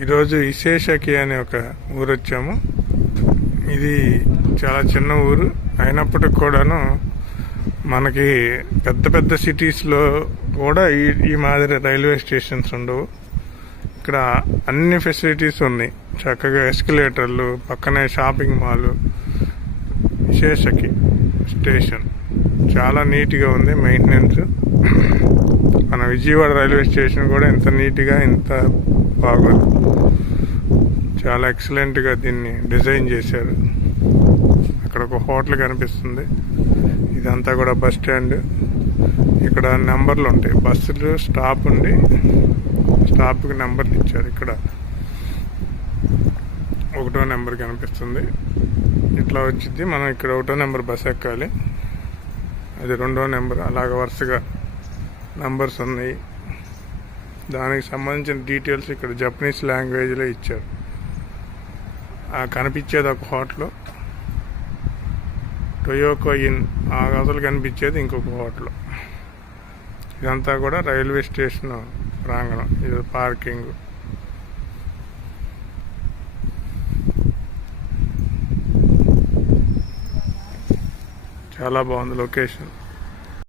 ఈరోజు ఇసేషకి అనే ఒక ఊరు వచ్చాము. ఇది చాలా చిన్న ఊరు అయినప్పటికి కూడాను మనకి పెద్ద పెద్ద సిటీస్లో కూడా ఈ మాదిరి రైల్వే స్టేషన్స్ ఉండవు. ఇక్కడ అన్ని ఫెసిలిటీస్ ఉన్నాయి. చక్కగా ఎస్కలేటర్లు, పక్కనే షాపింగ్ మాల్. ఇసేషకి స్టేషన్ చాలా నీట్గా ఉంది. మెయింటెనెన్స్ మన విజయవాడ రైల్వే స్టేషన్ కూడా ఇంత నీట్గా ఇంత బాగోదు. చాలా ఎక్సలెంట్గా దీన్ని డిజైన్ చేశారు. అక్కడ ఒక హోటల్ కనిపిస్తుంది. ఇదంతా కూడా బస్ స్టాండ్. ఇక్కడ నెంబర్లు ఉంటాయి. బస్సులు స్టాప్ ఉండి స్టాప్కి నెంబర్లు ఇచ్చారు. ఇక్కడ 1వ నెంబర్ కనిపిస్తుంది. ఇట్లా వచ్చింది. మనం ఇక్కడ 1వ నెంబర్ బస్ ఎక్కాలి. అది 2వ నెంబర్. అలాగ వరుసగా నంబర్స్ ఉన్నాయి. దానికి సంబంధించిన డీటెయిల్స్ ఇక్కడ జపనీస్ లాంగ్వేజ్లో ఇచ్చారు. కనిపించేది ఒక హోటల్, టొయోకో ఇన్. ఆ అసలు కనిపించేది ఇంకొక హోటల్. ఇదంతా కూడా రైల్వే స్టేషన్ ప్రాంగణం. ఇది పార్కింగ్. చాలా బాగుంది లొకేషన్.